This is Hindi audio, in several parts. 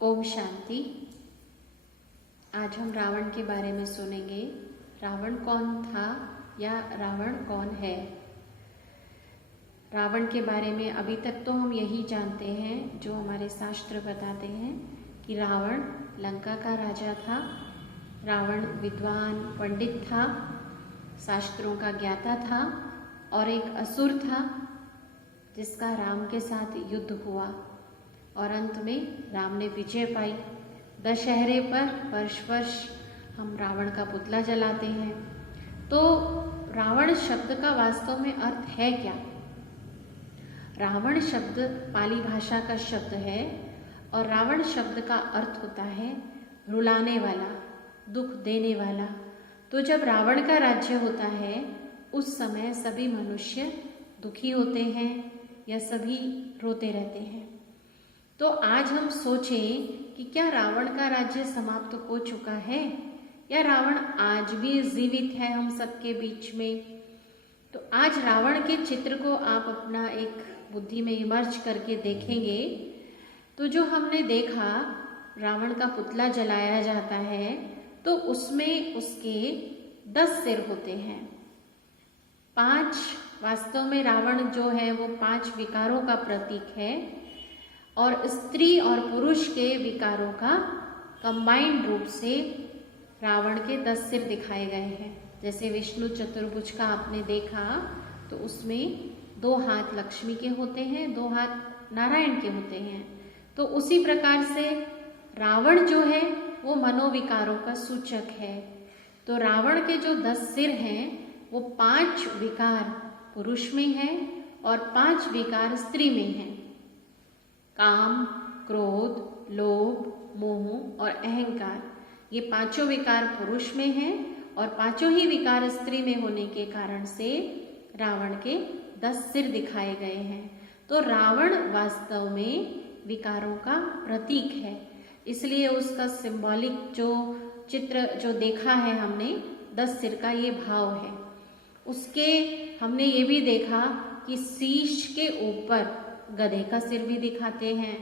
ओम शांति। आज हम रावण के बारे में सुनेंगे। रावण कौन था या रावण कौन है। रावण के बारे में अभी तक तो हम यही जानते हैं जो हमारे शास्त्र बताते हैं कि रावण लंका का राजा था। रावण विद्वान पंडित था, शास्त्रों का ज्ञाता था और एक असुर था जिसका राम के साथ युद्ध हुआ और अंत में राम ने विजय पाई। दशहरे पर वर्ष वर्ष हम रावण का पुतला जलाते हैं। तो रावण शब्द का वास्तव में अर्थ है क्या? रावण शब्द पाली भाषा का शब्द है और रावण शब्द का अर्थ होता है रुलाने वाला, दुख देने वाला। तो जब रावण का राज्य होता है उस समय सभी मनुष्य दुखी होते हैं या सभी रोते रहते हैं। तो आज हम सोचें कि क्या रावण का राज्य समाप्त हो चुका है या रावण आज भी जीवित है हम सबके बीच में। तो आज रावण के चित्र को आप अपना एक बुद्धि में इमर्ज करके देखेंगे तो जो हमने देखा रावण का पुतला जलाया जाता है तो उसमें उसके 10 सिर होते हैं। 5 वास्तव में रावण जो है वो 5 विकारों का प्रतीक है और स्त्री और पुरुष के विकारों का कंबाइंड रूप से रावण के 10 सिर दिखाए गए हैं। जैसे विष्णु चतुर्भुज का आपने देखा तो उसमें 2 हाथ लक्ष्मी के होते हैं, 2 हाथ नारायण के होते हैं। तो उसी प्रकार से रावण जो है वो मनोविकारों का सूचक है। तो रावण के जो 10 सिर हैं वो 5 विकार पुरुष में है और 5 विकार स्त्री में है। काम, क्रोध, लोभ, मोह और अहंकार, ये 5 विकार पुरुष में हैं और 5 ही विकार स्त्री में होने के कारण से रावण के 10 सिर दिखाए गए हैं। तो रावण वास्तव में विकारों का प्रतीक है, इसलिए उसका सिंबॉलिक जो चित्र जो देखा है हमने 10 सिर का ये भाव है। उसके हमने ये भी देखा कि शीश के ऊपर गधे का सिर भी दिखाते हैं।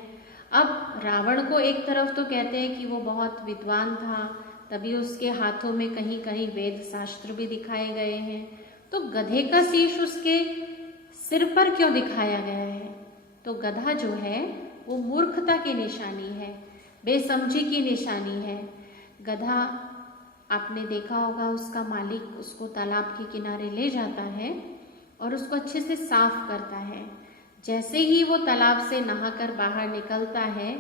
अब रावण को एक तरफ तो कहते हैं कि वो बहुत विद्वान था, तभी उसके हाथों में कहीं कहीं वेद शास्त्र भी दिखाए गए हैं। तो गधे का शीश उसके सिर पर क्यों दिखाया गया है? तो गधा जो है वो मूर्खता की निशानी है, बेसमझी की निशानी है। गधा आपने देखा होगा उसका मालिक उसको तालाब के किनारे ले जाता है और उसको अच्छे से साफ करता है। जैसे ही वो तालाब से नहाकर बाहर निकलता है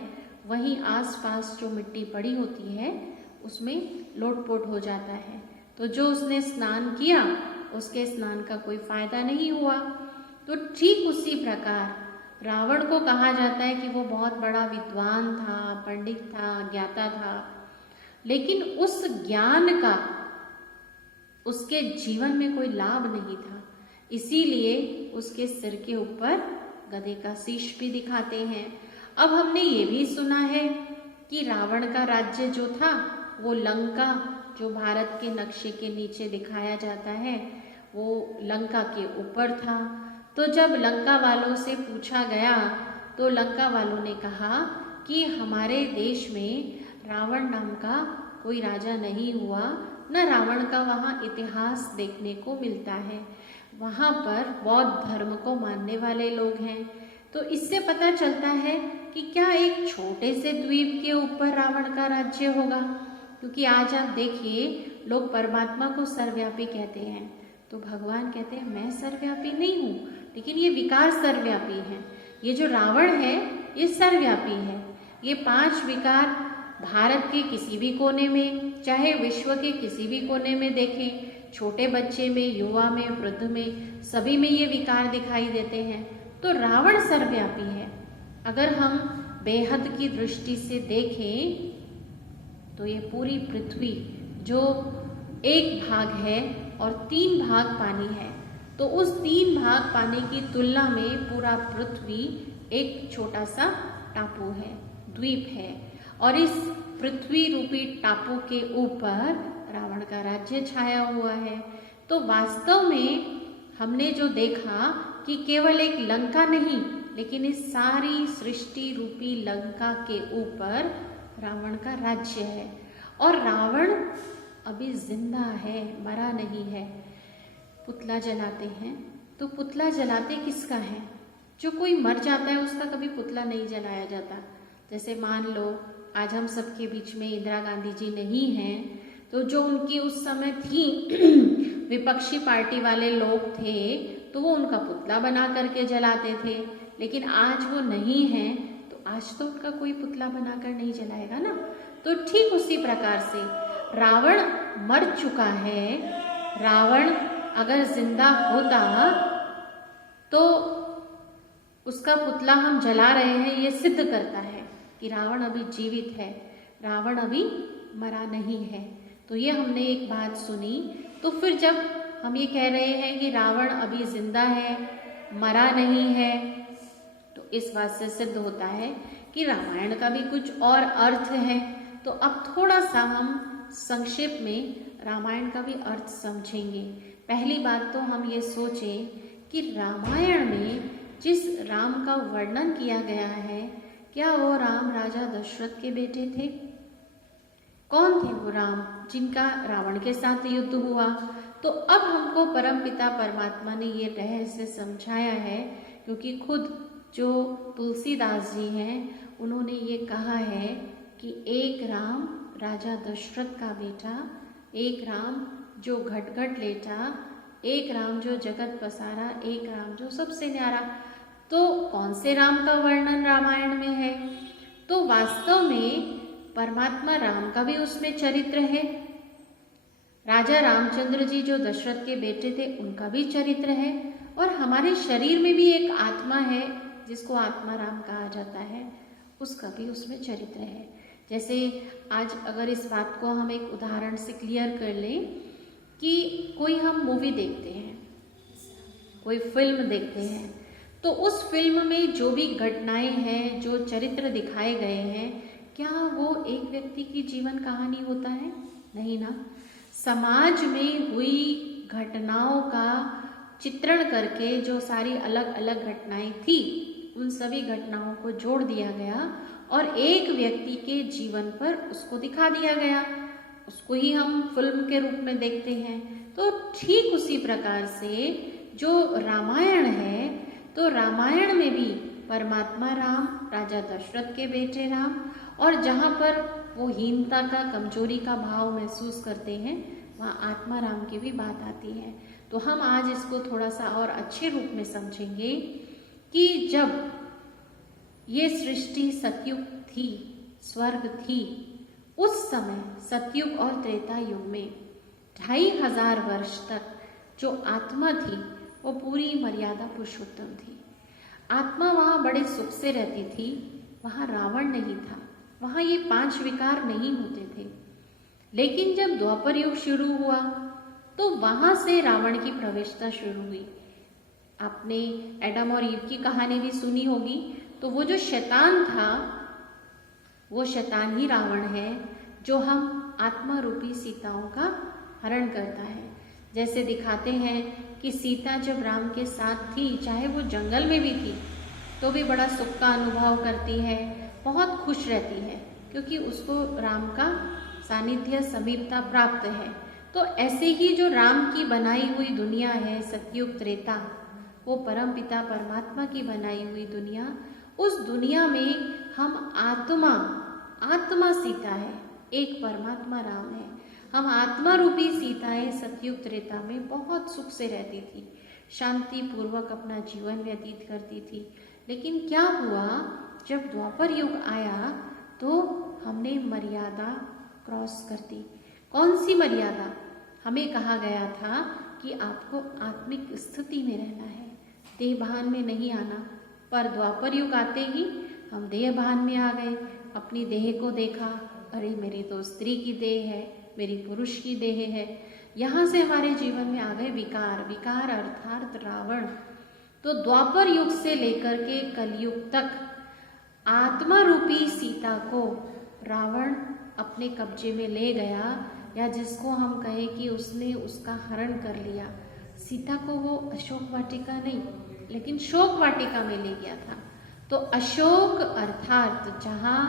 वहीं आसपास जो मिट्टी पड़ी होती है उसमें लोटपोट हो जाता है। तो जो उसने स्नान किया उसके स्नान का कोई फायदा नहीं हुआ। तो ठीक उसी प्रकार रावण को कहा जाता है कि वो बहुत बड़ा विद्वान था, पंडित था, ज्ञाता था, लेकिन उस ज्ञान का उसके जीवन में कोई लाभ नहीं था, इसीलिए उसके सिर के ऊपर गधे का शीश भी दिखाते हैं। अब हमने ये भी सुना है कि रावण का राज्य जो था वो लंका, जो भारत के नक्शे के नीचे दिखाया जाता है, वो लंका के ऊपर था। तो जब लंका वालों से पूछा गया तो लंका वालों ने कहा कि हमारे देश में रावण नाम का कोई राजा नहीं हुआ, न रावण का वहाँ इतिहास देखने को मिलता है। वहाँ पर बौद्ध धर्म को मानने वाले लोग हैं। तो इससे पता चलता है कि क्या एक छोटे से द्वीप के ऊपर रावण का राज्य होगा? क्योंकि आज आप देखिए लोग परमात्मा को सर्वव्यापी कहते हैं, तो भगवान कहते हैं मैं सर्वव्यापी नहीं हूँ, लेकिन ये विकार सर्वव्यापी हैं। ये जो रावण है ये सर्वव्यापी है। ये 5 विकार भारत के किसी भी कोने में, चाहे विश्व के किसी भी कोने में देखें, छोटे बच्चे में, युवा में, वृद्ध में, सभी में ये विकार दिखाई देते हैं। तो रावण सर्वव्यापी है। अगर हम बेहद की दृष्टि से देखें तो ये पूरी पृथ्वी जो एक भाग है और 3 भाग पानी है, तो उस 3 भाग पानी की तुलना में पूरा पृथ्वी एक छोटा सा टापू है, द्वीप है, और इस पृथ्वी रूपी टापू के ऊपर रावण का राज्य छाया हुआ है। तो वास्तव में हमने जो देखा कि केवल एक लंका नहीं लेकिन इस सारी सृष्टि रूपी लंका के ऊपर रावण का राज्य है और रावण अभी जिंदा है, मरा नहीं है। पुतला जलाते हैं तो पुतला जलाते किसका है? जो कोई मर जाता है उसका कभी पुतला नहीं जलाया जाता। जैसे मान लो आज हम सबके बीच में इंदिरा गांधी जी नहीं हैं, तो जो उनकी उस समय थी विपक्षी पार्टी वाले लोग थे तो वो उनका पुतला बना करके जलाते थे, लेकिन आज वो नहीं है तो आज तो उनका कोई पुतला बनाकर नहीं जलाएगा ना। तो ठीक उसी प्रकार से रावण मर चुका है। रावण अगर जिंदा होता तो उसका पुतला हम जला रहे हैं, ये सिद्ध करता है कि रावण अभी जीवित है, रावण अभी मरा नहीं है। तो ये हमने एक बात सुनी। तो फिर जब हम ये कह रहे हैं कि रावण अभी जिंदा है, मरा नहीं है, तो इस बात से सिद्ध होता है कि रामायण का भी कुछ और अर्थ है। तो अब थोड़ा सा हम संक्षेप में रामायण का भी अर्थ समझेंगे। पहली बात तो हम ये सोचें कि रामायण में जिस राम का वर्णन किया गया है, क्या वो राम राजा दशरथ के बेटे थे? कौन थे वो राम जिनका रावण के साथ युद्ध हुआ? तो अब हमको परमपिता परमात्मा ने ये रहस्य समझाया है, क्योंकि खुद जो तुलसीदास जी हैं उन्होंने ये कहा है कि एक राम राजा दशरथ का बेटा, एक राम जो घट घट लेटा, एक राम जो जगत पसारा, एक राम जो सबसे न्यारा। तो कौन से राम का वर्णन रामायण में है? तो वास्तव में परमात्मा राम का भी उसमें चरित्र है। राजा रामचंद्र जी जो दशरथ के बेटे थे उनका भी चरित्र है, और हमारे शरीर में भी एक आत्मा है जिसको आत्मा राम कहा जाता है, उसका भी उसमें चरित्र है। जैसे आज अगर इस बात को हम एक उदाहरण से क्लियर कर लें कि कोई हम मूवी देखते हैं, कोई फिल्म देखते हैं, तो उस फिल्म में जो भी घटनाएं हैं, जो चरित्र दिखाए गए हैं, क्या वो एक व्यक्ति की जीवन कहानी होता है? नहीं ना। समाज में हुई घटनाओं का चित्रण करके जो सारी अलग अलग घटनाएं थी, उन सभी घटनाओं को जोड़ दिया गया और एक व्यक्ति के जीवन पर उसको दिखा दिया गया, उसको ही हम फिल्म के रूप में देखते हैं। तो ठीक उसी प्रकार से जो रामायण है, तो रामायण में भी परमात्मा राम, राजा दशरथ के बेटे राम, और जहाँ पर वो हीनता का, कमजोरी का भाव महसूस करते हैं, वहाँ आत्मा राम की भी बात आती है। तो हम आज इसको थोड़ा सा और अच्छे रूप में समझेंगे कि जब ये सृष्टि सतयुग थी, स्वर्ग थी, उस समय सतयुग और त्रेता युग में 2500 वर्ष तक जो आत्मा थी वो पूरी मर्यादा पुरुषोत्तम थी। आत्मा वहाँ बड़े सुख से रहती थी, वहाँ रावण नहीं था, वहाँ ये 5 विकार नहीं होते थे। लेकिन जब द्वापर युग शुरू हुआ तो वहाँ से रावण की प्रवेशता शुरू हुई। आपने एडम और ईव की कहानी भी सुनी होगी। तो वो जो शैतान था, वो शैतान ही रावण है, जो हम आत्मा रूपी सीताओं का हरण करता है। जैसे दिखाते हैं कि सीता जब राम के साथ थी, चाहे वो जंगल में भी थी, तो भी बड़ा सुख का अनुभव करती है, बहुत खुश रहती है, क्योंकि उसको राम का सानिध्य, समीपता प्राप्त है। तो ऐसे ही जो राम की बनाई हुई दुनिया है, सतयुग त्रेता, वो परम पिता परमात्मा की बनाई हुई दुनिया, उस दुनिया में हम आत्मा सीता है, एक परमात्मा राम है। हम आत्मा रूपी सीताएं सतयुग त्रेता में बहुत सुख से रहती थी, शांति पूर्वक अपना जीवन व्यतीत करती थी। लेकिन क्या हुआ, जब द्वापर युग आया तो हमने मर्यादा क्रॉस कर दी। कौन सी मर्यादा? हमें कहा गया था कि आपको आत्मिक स्थिति में रहना है, देह भान में नहीं आना। पर द्वापर युग आते ही हम देह भान में आ गए, अपनी देह को देखा, अरे मेरी तो स्त्री की देह है, मेरी पुरुष की देह है। यहाँ से हमारे जीवन में आ गए विकार अर्थात रावण। तो द्वापर युग से लेकर के कलयुग तक आत्मा रूपी सीता को रावण अपने कब्जे में ले गया, या जिसको हम कहें कि उसने उसका हरण कर लिया। सीता को वो अशोक वाटिका नहीं, लेकिन शोक वाटिका में ले गया था। तो अशोक अर्थात जहाँ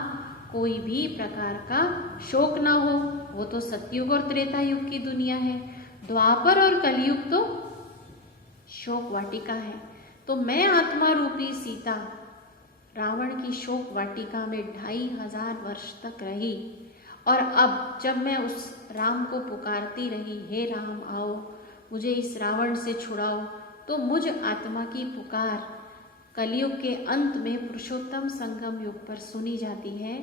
कोई भी प्रकार का शोक ना हो, वो तो सतयुग और त्रेता युग की दुनिया है। द्वापर और कलयुग तो शोक वाटिका है। तो मैं आत्मा रूपी सीता रावण की शोक वाटिका में 2500 वर्ष तक रही, और अब जब मैं उस राम को पुकारती रही, हे राम आओ मुझे इस रावण से छुड़ाओ, तो मुझ आत्मा की पुकार कलयुग के अंत में पुरुषोत्तम संगम युग पर सुनी जाती है,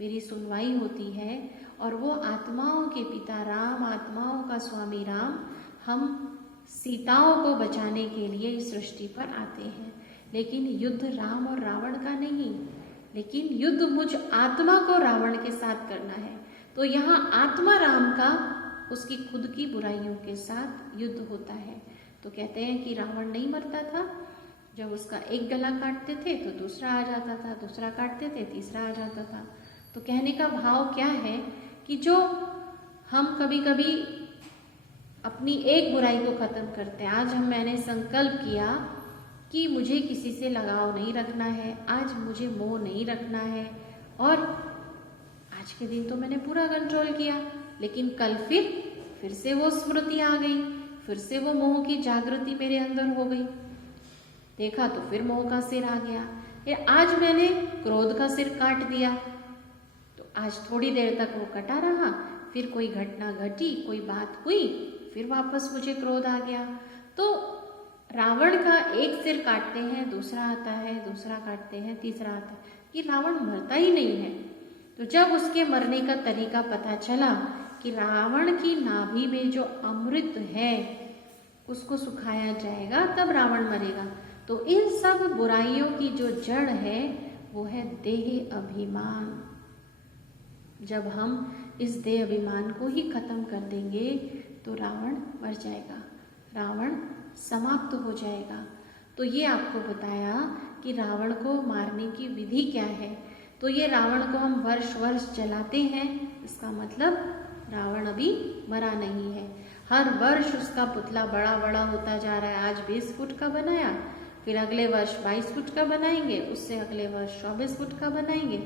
मेरी सुनवाई होती है, और वो आत्माओं के पिता राम, आत्माओं का स्वामी राम, हम सीताओं को बचाने के लिए इस सृष्टि पर आते हैं। लेकिन युद्ध राम और रावण का नहीं, लेकिन युद्ध मुझ आत्मा को रावण के साथ करना है। तो यहाँ आत्मा राम का उसकी खुद की बुराइयों के साथ युद्ध होता है। तो कहते हैं कि रावण नहीं मरता था, जब उसका एक गला काटते थे तो दूसरा आ जाता था, दूसरा काटते थे तीसरा आ जाता था। तो कहने का भाव क्या है कि जो हम कभी कभी अपनी एक बुराई को खत्म करते हैं, आज मैंने संकल्प किया कि मुझे किसी से लगाव नहीं रखना है, आज मुझे मोह नहीं रखना है, और आज के दिन तो मैंने पूरा कंट्रोल किया, लेकिन कल फिर से वो स्मृति आ गई, फिर से वो मोह की जागृति मेरे अंदर हो गई, देखा तो फिर मोह का सिर आ गया। फिर आज मैंने क्रोध का सिर काट दिया, तो आज थोड़ी देर तक वो कटा रहा, फिर कोई घटना घटी, कोई बात हुई, फिर वापस मुझे क्रोध आ गया। तो रावण का एक सिर काटते हैं, दूसरा आता है, दूसरा काटते हैं, तीसरा आता है, कि रावण मरता ही नहीं है। तो जब उसके मरने का तरीका पता चला कि रावण की नाभि में जो अमृत है उसको सुखाया जाएगा, तब रावण मरेगा। तो इन सब बुराइयों की जो जड़ है वो है देह अभिमान। जब हम इस देह अभिमान को ही खत्म कर देंगे तो रावण मर जाएगा, रावण समाप्त हो जाएगा। तो ये आपको बताया कि रावण को मारने की विधि क्या है। तो ये रावण को हम वर्ष वर्ष जलाते हैं, इसका मतलब रावण अभी मरा नहीं है। हर वर्ष उसका पुतला बड़ा बड़ा होता जा रहा है। आज 20 फुट का बनाया, फिर अगले वर्ष 22 फुट का बनाएंगे, उससे अगले वर्ष 24 फुट का बनाएंगे।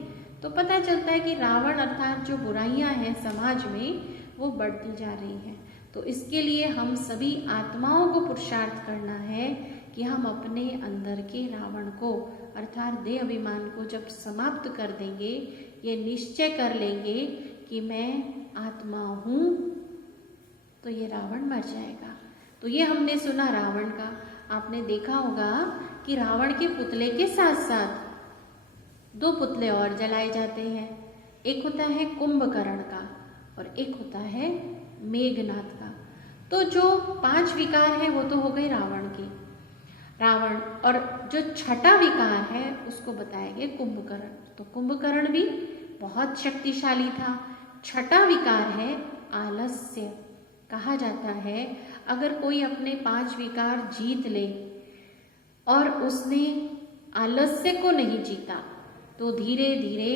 तो पता चलता है कि रावण अर्थात जो बुराइयां हैं समाज में वो बढ़ती जा रही हैं। तो इसके लिए हम सभी आत्माओं को पुरुषार्थ करना है कि हम अपने अंदर के रावण को अर्थात देह अभिमान को जब समाप्त कर देंगे, ये निश्चय कर लेंगे कि मैं आत्मा हूँ, तो ये रावण मर जाएगा। तो ये हमने सुना रावण का। आपने देखा होगा कि रावण के पुतले के साथ साथ 2 पुतले और जलाए जाते हैं। एक होता है कुंभकर्ण का और एक होता है मेघनाथ का। तो जो 5 विकार है वो तो हो गए रावण के, रावण, और जो छठा विकार है उसको बताया गया कुंभकर्ण। तो कुंभकर्ण भी बहुत शक्तिशाली था। छठा विकार है आलस्य। कहा जाता है अगर कोई अपने 5 विकार जीत ले और उसने आलस्य को नहीं जीता, तो धीरे धीरे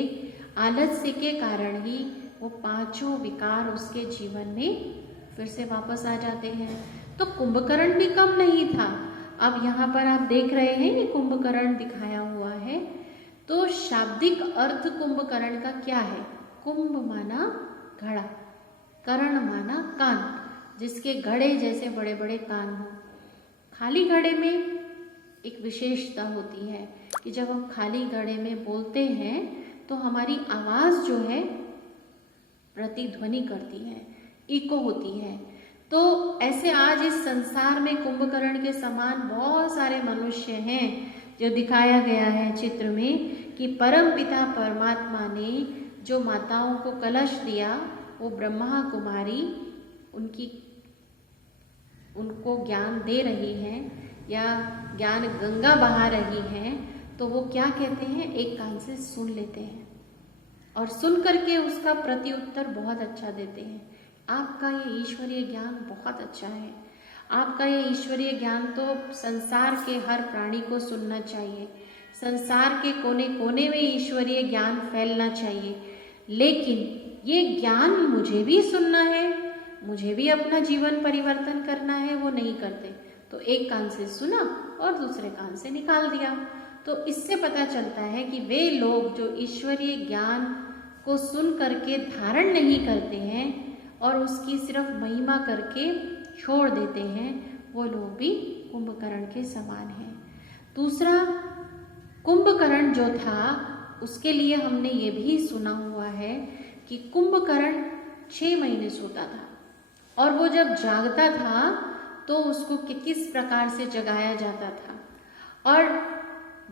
आलस्य के कारण ही वो 5 विकार उसके जीवन में फिर से वापस आ जाते हैं। तो कुंभकर्ण भी कम नहीं था। अब यहाँ पर आप देख रहे हैं कि कुंभकर्ण दिखाया हुआ है। तो शाब्दिक अर्थ कुंभकर्ण का क्या है? कुंभ माना घड़ा, कर्ण माना कान, जिसके घड़े जैसे बड़े बड़े कान हो। खाली घड़े में एक विशेषता होती है कि जब हम खाली घड़े में बोलते हैं तो हमारी आवाज़ जो है प्रतिध्वनि करती है, इको होती है। तो ऐसे आज इस संसार में कुंभकर्ण के समान बहुत सारे मनुष्य हैं जो दिखाया गया है चित्र में कि परम पिता परमात्मा ने जो माताओं को कलश दिया, वो ब्रह्मा कुमारी उनको ज्ञान दे रही हैं या ज्ञान गंगा बहा रही हैं। तो वो क्या कहते हैं, एक कान से सुन लेते हैं और सुन करके उसका प्रत्युत्तर बहुत अच्छा देते हैं। आपका ये ईश्वरीय ज्ञान बहुत अच्छा है, आपका ये ईश्वरीय ज्ञान तो संसार के हर प्राणी को सुनना चाहिए, संसार के कोने कोने में ईश्वरीय ज्ञान फैलना चाहिए। लेकिन ये ज्ञान मुझे भी सुनना है, मुझे भी अपना जीवन परिवर्तन करना है, वो नहीं करते। तो एक कान से सुना और दूसरे कान से निकाल दिया। तो इससे पता चलता है कि वे लोग जो ईश्वरीय ज्ञान को सुन करके धारण नहीं करते हैं और उसकी सिर्फ महिमा करके छोड़ देते हैं, वो लोग भी कुंभकर्ण के समान हैं। दूसरा, कुंभकर्ण जो था उसके लिए हमने ये भी सुना हुआ है कि कुंभकर्ण 6 महीने सोता था और वो जब जागता था तो उसको किस प्रकार से जगाया जाता था। और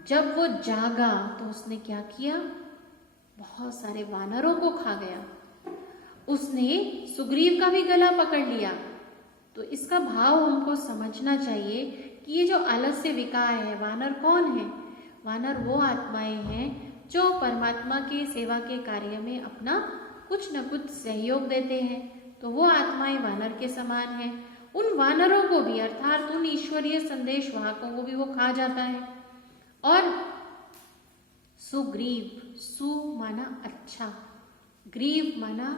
जब वो जागा तो उसने क्या किया, बहुत सारे वानरों को खा गया। उसने सुग्रीव का भी गला पकड़ लिया। तो इसका भाव हमको समझना चाहिए कि ये जो आलस्य विकार है, वानर कौन है? वानर वो आत्माएं हैं जो परमात्मा के सेवा के कार्य में अपना कुछ न कुछ सहयोग देते हैं। तो वो आत्माएं वानर के समान हैं। उन वानरों को भी, अर्थात उन ईश्वरीय संदेश वाहकों को भी वो खा जाता है। और सुग्रीव, सु माना अच्छा, ग्रीव माना,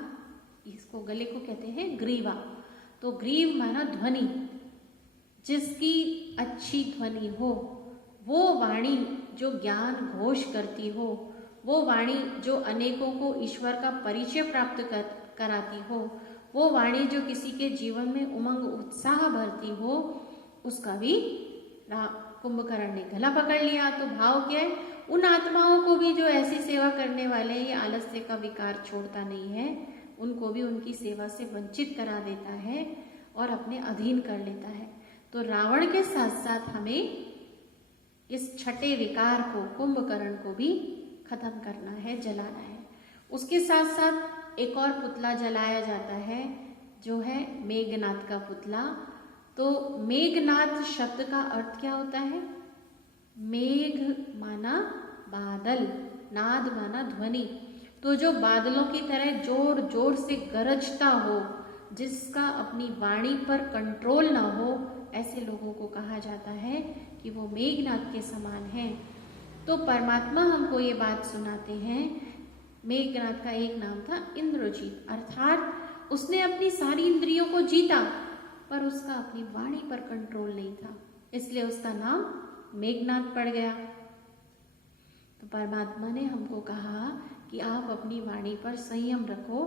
इसको गले को कहते हैं ग्रीवा। तो ग्रीव माना ध्वनि, जिसकी अच्छी ध्वनि हो, वो वाणी जो ज्ञान घोष करती हो, वो वाणी जो अनेकों को ईश्वर का परिचय प्राप्त कराती हो, वो वाणी जो किसी के जीवन में उमंग उत्साह भरती हो, उसका भी कुंभकर्ण ने गला पकड़ लिया। तो भाव क्या है, उन आत्माओं को भी जो ऐसी सेवा करने वाले ये आलस्य का विकार छोड़ता नहीं है, उनको भी उनकी सेवा से वंचित करा देता है और अपने अधीन कर लेता है। तो रावण के साथ साथ हमें इस छठे विकार को, कुंभकर्ण को भी खत्म करना है, जलाना है। उसके साथ साथ एक और पुतला जलाया जाता है जो है मेघनाद का पुतला। तो मेघनाद शब्द का अर्थ क्या होता है? मेघ माना बादल, नाद माना ध्वनि। तो जो बादलों की तरह जोर जोर से गरजता हो, जिसका अपनी वाणी पर कंट्रोल ना हो, ऐसे लोगों को कहा जाता है कि वो मेघनाद के समान है। तो परमात्मा हमको ये बात सुनाते हैं, मेघनाद का एक नाम था इंद्रजीत, अर्थात उसने अपनी सारी इंद्रियों को जीता पर उसका अपनी वाणी पर कंट्रोल नहीं था, इसलिए उसका नाम मेघनाद पड़ गया। तो परमात्मा ने हमको कहा कि आप अपनी वाणी पर संयम रखो,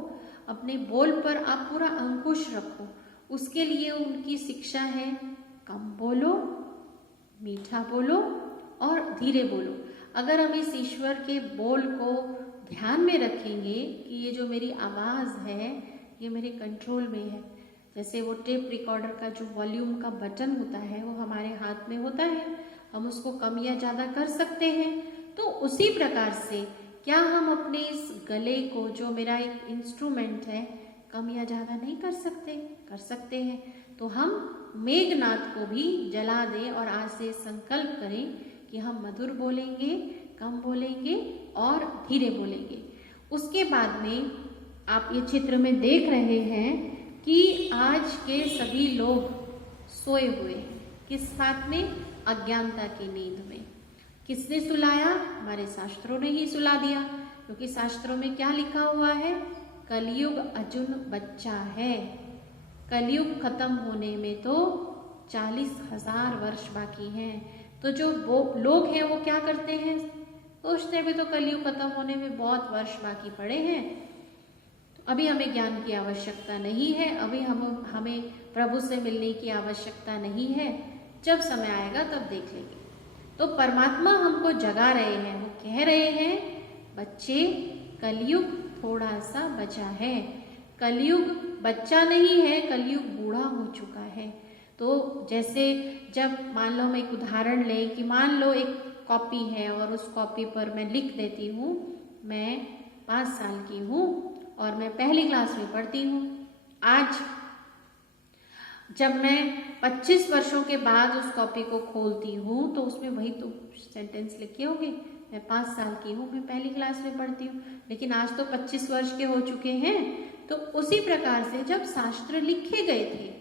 अपने बोल पर आप पूरा अंकुश रखो। उसके लिए उनकी शिक्षा है, कम बोलो, मीठा बोलो और धीरे बोलो। अगर हम इस ईश्वर के बोल को ध्यान में रखेंगे कि ये जो मेरी आवाज़ है ये मेरे कंट्रोल में है, जैसे वो टेप रिकॉर्डर का जो वॉल्यूम का बटन होता है वो हमारे हाथ में होता है, हम उसको कम या ज़्यादा कर सकते हैं। तो उसी प्रकार से क्या हम अपने इस गले को, जो मेरा एक इंस्ट्रूमेंट है, कम या ज़्यादा नहीं कर सकते? कर सकते हैं। तो हम मेघनाद को भी जला दें और आज से संकल्प करें कि हम मधुर बोलेंगे, कम बोलेंगे और धीरे बोलेंगे। उसके बाद में आप ये चित्र में देख रहे हैं कि आज के सभी लोग सोए हुए हैं। किस बात में? अज्ञानता की नींद में। किसने सुलाया? हमारे शास्त्रों ने ही सुला दिया, क्योंकि शास्त्रों में क्या लिखा हुआ है? कलयुग अजुन बच्चा है। कलयुग खत्म होने में तो 40,000 वर्ष बाकी हैं। तो जो वो लोग हैं वो क्या करते हैं? सोचते भी तो कलयुग खत्म होने में बहुत वर्ष बाकी पड़े हैं, तो अभी हमें ज्ञान की आवश्यकता नहीं है, अभी हमें प्रभु से मिलने की आवश्यकता नहीं है, जब समय आएगा तब देख लेंगे। तो परमात्मा हमको जगा रहे हैं, वो कह रहे हैं, बच्चे कलयुग थोड़ा सा बचा है, कलयुग बच्चा नहीं है, कलयुग बूढ़ा हो चुका है। तो जैसे जब मान लो, मैं एक उदाहरण लें कि मान लो एक कॉपी है और उस कॉपी पर मैं लिख देती हूँ मैं 5 साल की हूँ और मैं पहली क्लास में पढ़ती हूँ। आज जब मैं 25 वर्षों के बाद उस कॉपी को खोलती हूँ तो उसमें वही तो सेंटेंस लिखे होंगे, मैं 5 साल की हूँ, मैं पहली क्लास में पढ़ती हूँ। लेकिन आज तो 25 वर्ष के हो चुके हैं। तो उसी प्रकार से जब शास्त्र लिखे गए थे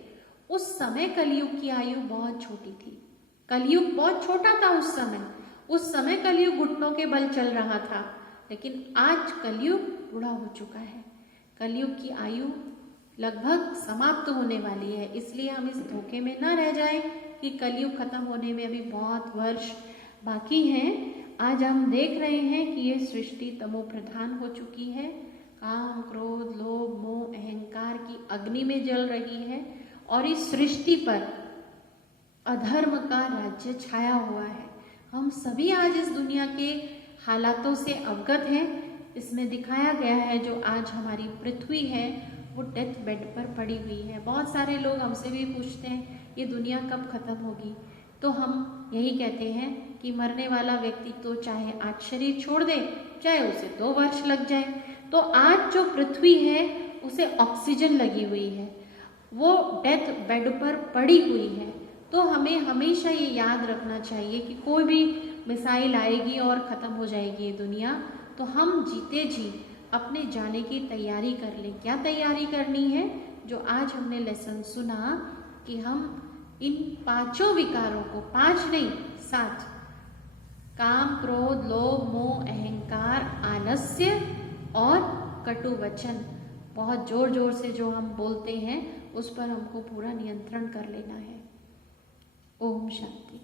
उस समय कलयुग की आयु बहुत छोटी थी, कलयुग बहुत छोटा था उस समय कलयुग घुटनों के बल चल रहा था। लेकिन आज कलयुग बूढ़ा हो चुका है, कलयुग की आयु लगभग समाप्त होने वाली है। इसलिए हम इस धोखे में न रह जाएं कि कलयुग खत्म होने में अभी बहुत वर्ष बाकी हैं। आज हम देख रहे हैं कि ये सृष्टि तमो प्रधान हो चुकी है, काम क्रोध लोभ मोह अहंकार की अग्नि में जल रही है और इस सृष्टि पर अधर्म का राज्य छाया हुआ है। हम सभी आज इस दुनिया के हालातों से अवगत हैं। इसमें दिखाया गया है जो आज हमारी पृथ्वी है वो डेथ बेड पर पड़ी हुई है। बहुत सारे लोग हमसे भी पूछते हैं ये दुनिया कब खत्म होगी, तो हम यही कहते हैं कि मरने वाला व्यक्ति तो चाहे आज शरीर छोड़ दे, चाहे उसे 2 वर्ष लग जाए, तो आज जो पृथ्वी है उसे ऑक्सीजन लगी हुई है, वो डेथ बेड पर पड़ी हुई है। तो हमें हमेशा ये याद रखना चाहिए कि कोई भी मिसाइल आएगी और ख़त्म हो जाएगी ये दुनिया, तो हम जीते जी अपने जाने की तैयारी कर लें। क्या तैयारी करनी है? जो आज हमने लेसन सुना कि हम इन 5 विकारों को, 5 नहीं 7, काम क्रोध लोभ मोह अहंकार आलस्य और कटु वचन, बहुत जोर जोर से जो हम बोलते हैं उस पर हमको पूरा नियंत्रण कर लेना है। ओम शांति।